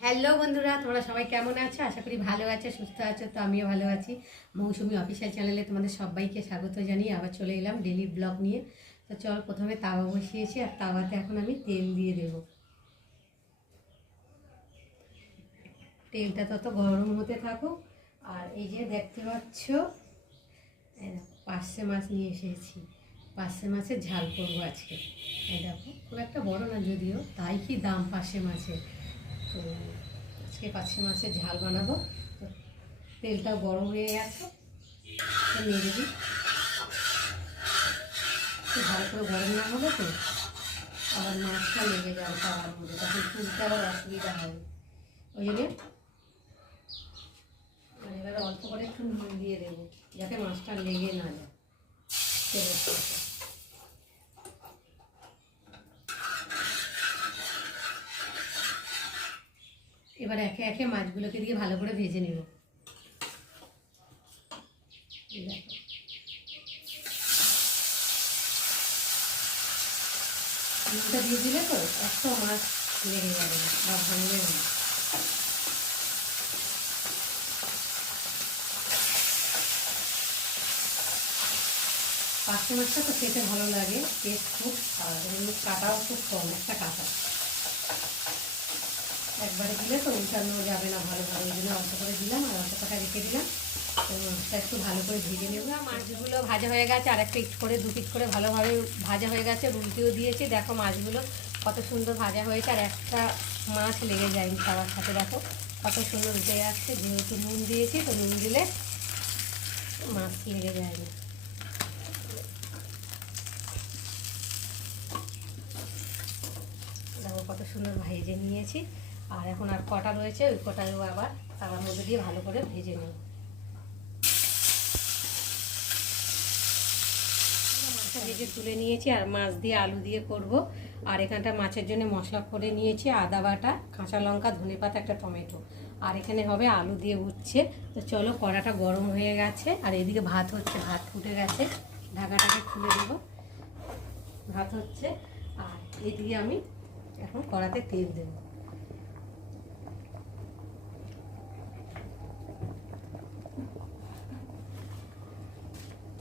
Hello বন্ধুরা, তোমরা সবাই কেমন আছো? আশা করি ভালো আছো, সুস্থ আছো, তো আমিও ভালো আছি। মৌসুমি অফিসিয়াল চ্যানেলে তোমাদের সবাইকে স্বাগত জানিয়ে আবার চলে এলাম ডেলি ব্লগ নিয়ে। তো চল, প্রথমে তাওয়া বসিয়েছি, আর তাওয়াতে এখন আমি তেল দিয়ে দেব। তেলটা তত গরম হতে থাকুক। আর এই যে দেখতে পাচ্ছ পার্শে মাছ নিয়ে এসেছি। পার্শে মাছের ঝাল করব আজকে। দেখো, খুব একটা বড় না যদিও, তাই কি দাম পার্শে মাছের? তো আজকে পার্শে মাছের ঝাল বানাবো। তো তেলটা গরম হয়ে গেছে। দিই। একটু ভালো করে গরম না হলে তো আবার মাছটা লেগে যাবে তাওয়ার মধ্যে। তখন তুলতে আবার অসুবিধা হবে। ওই জন্য এবারে অল্প করে একটু নুন দিয়ে দেবো, যাতে মাছটা লেগে না যায় তেলের সাথে এবার একে একে মাছগুলোকে দিয়ে ভালো করে ভেজে নেব। নুনটা দিয়ে দিলে তো একটা মাছ লেগে যাবে না, বা ভাঙবে না। পাঁচশো মাছটা তো খেতে ভালো লাগে, টেস্ট খুব, আর কাটাও খুব কম, একটা কাটা। একবারে দিলে তো উল্টানো যাবে না ভালোভাবে ওই জন্য অল্প করে দিলাম আর অল্প রেখে দিলাম। তো মাছটা একটু ভালো করে ভেজে নেব। মাছগুলো ভাজা হয়ে গেছে, আর একটা পিট করে, দু পিট করে ভালোভাবে ভাজা হয়ে গেছে, রুটিও দিয়েছি। দেখো মাছগুলো কত সুন্দর ভাজা হয়েছে, আর একটা মাছ লেগে যায়নি খাবার সাথে, দেখো কত সুন্দর উঠে যাচ্ছে যেহেতু নুন দিয়েছি, তো নুন দিলে মাছ লেগে যায়নি। দেখো কত সুন্দর ভেজে নিয়েছি। আর এখন আর কটা রয়েছে, ওই কটাও আবার তাওয়ার মধ্যে দিয়ে ভালো করে ভেজে নেব মাছটা ভেজে তুলে নিয়েছি, আর মাছ দিয়ে আলু দিয়ে করব। আর এখানটা মাছের জন্য মশলা করে নিয়েছি, আদা বাটা, কাঁচা লঙ্কা, ধনে পাতা, একটা টমেটো। আর এখানে হবে আলু দিয়ে উঠছে তো চলো কড়াটা গরম হয়ে গেছে, আর এদিকে ভাত হচ্ছে, ভাত ফুটে গেছে। ঢাকাটাকে খুলে দেবো। ভাত হচ্ছে, আর এদিকে আমি এখন কড়াতে তেল দেবো।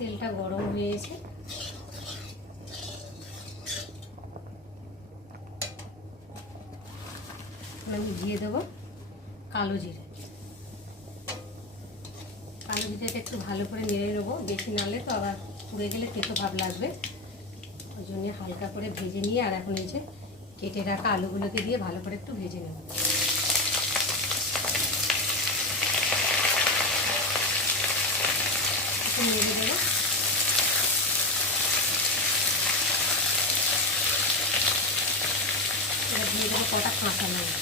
তেলটা গরম হয়েছে আমি দিয়ে দেবো কালো জিরে। কালো জিরেটা একটু ভালো করে নেড়ে নেব। বেশি নাড়লে তো আবার পুড়ে গেলে তেতো ভাব লাগবে। ওই জন্য হালকা করে ভেজে নিয়ে আর এখন যে কেটে রাখা আলুগুলোকে দিয়ে ভালো করে একটু ভেজে নেব। নেড়ে দেবো এবার দিয়ে দেবো কটা কাঁচা লঙ্কা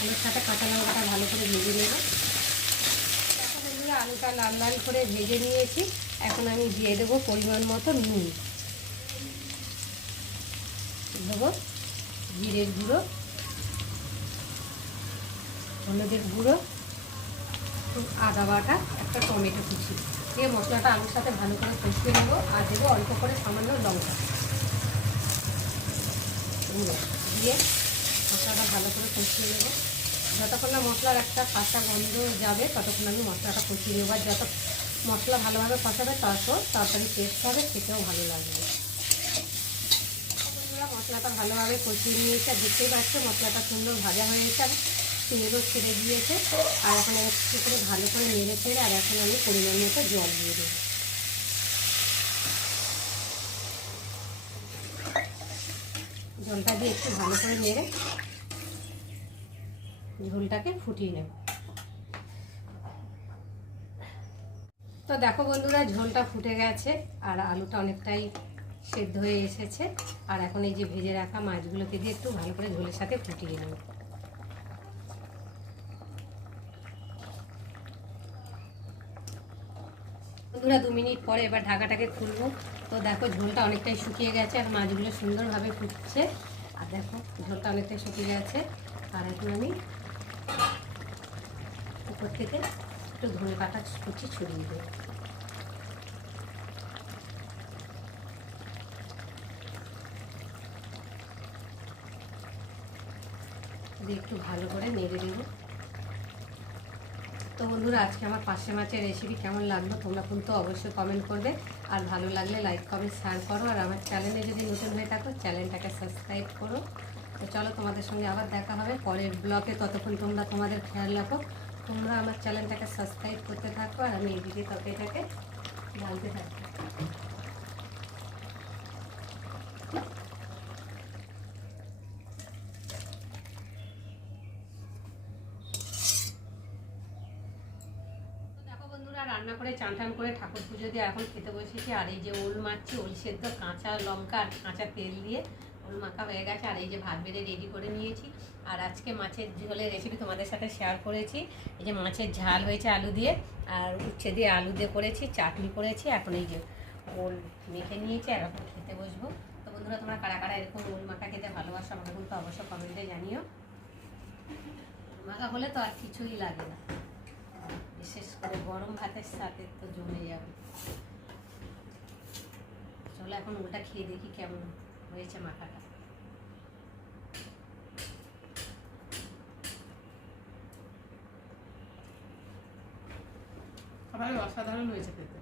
আলুর সাথে কাঁচা লঙ্কাটা ভালো করে ভেজে নেব। আলুটা লাল লাল করে ভেজে নিয়েছি। এখন আমি দিয়ে দেবো পরিমাণ মতো নুন। দেবো জিরের গুঁড়ো, হলুদের গুঁড়ো আদা বাটা, একটা টমেটো কুচি। দিয়ে মশলাটা আলুর সাথে ভালো করে কষিয়ে নেব। আর দেবো অল্প করে সামান্য লঙ্কা। গুঁড়ো দিয়ে মশলাটা ভালো করে কষিয়ে নেব। যতক্ষণ না মশলার একটা কাঁচা গন্ধ যাবে, ততক্ষণ আমি মশলাটা কষিয়ে নেব। আর যত মশলা ভালোভাবে কষাবে, তারপর তাড়াতাড়ি টেস্ট হবে, খেতেও ভালো লাগবে। মশলাটা ভালোভাবে কষিয়ে নিয়েছে। দেখতেই পাচ্ছ, মশলাটা সুন্দর ভাজা হয়েছে আর তেলও ছেড়ে দিয়েছে। আর এখন একটু করে ভালো করে নেড়ে ছেড়ে আর এখন আমি পরিমাণ মতো জল দিয়ে দেবো। জলটা দিয়ে একটু ভালো করে নেড়ে ঝোলটাকে ফুটিয়ে নেব। তো দেখো বন্ধুরা, ঝোলটা ফুটে গেছে আর আলুটা অনেকটাই সেদ্ধ হয়ে এসেছে। আর এখন এই যে ভেজে রাখা মাছগুলোকে দিয়ে একটু ভালো করে ঝোলের সাথে ফুটিয়ে নেব। বন্ধুরা দু মিনিট পরে এবার ঢাকাটাকে খুলবো। তো দেখো ঝোলটা অনেকটাই শুকিয়ে গেছে আর মাছগুলো সুন্দরভাবে ফুটছে। আর দেখো ঝোলটা অনেকটাই শুকিয়ে গেছে। আর এখন আমি উপর থেকে একটু ধনে পাতা কুচি ছড়িয়ে দেবো। একটু ভালো করে নেড়ে দেবো। তো বন্ধুরা, আজকে আমার পাশে মাছের রেসিপি কেমন লাগল তোমরা কিন্তু অবশ্যই কমেন্ট করবে। আর ভালো লাগলে লাইক কমেন্ট শেয়ার করো। আর আমার চ্যানেলে যদি নতুন হয়ে থাকো চ্যানেলটাকে সাবস্ক্রাইব করো। তো চলো তোমাদের সঙ্গে আবার দেখা হবে পরের ব্লগে ততক্ষণ তোমরা তোমাদের খেয়াল রাখো। তোমরা আমার চ্যানেলটাকে সাবস্ক্রাইব করতে থাকো। আর আমি এদিকে এটাকে জানতে থাকব তো দেখো বন্ধুরা রান্না করে চান টান করে ঠাকুর পুজো দিয়ে এখন খেতে বসেছি। আর এই যে ওল মারছি, ওল সেদ্ধ, কাঁচা লঙ্কা আর কাঁচা তেল দিয়ে ওল মাখা হয়ে গেছে। আর এই যে ভাত বেড়ে রেডি করে নিয়েছি। আর আজকে মাছের ঝোলের রেসিপি তোমাদের সাথে শেয়ার করেছি। এই যে মাছের ঝাল হয়েছে আলু দিয়ে, আর উচ্ছে দিয়ে আলু দিয়ে করেছি, চাটনি করেছি। এখন এই যে ওল মেখে নিয়েছি আর এখন খেতে বসবো। তো বন্ধুরা, তোমরা কারা কারা এরকম ওল মাখা খেতে ভালোবাসো আমাকে কিন্তু অবশ্যই কমেন্টে জানিও। মাখা হলে তো আর কিছুই লাগে না। বিশেষ করে গরম ভাতের সাথে তো জমে যাবে। চলো এখন ওটা খেয়ে দেখি কেমন হয়েছে মাথাটা। অসাধারণ হয়েছে খেতে।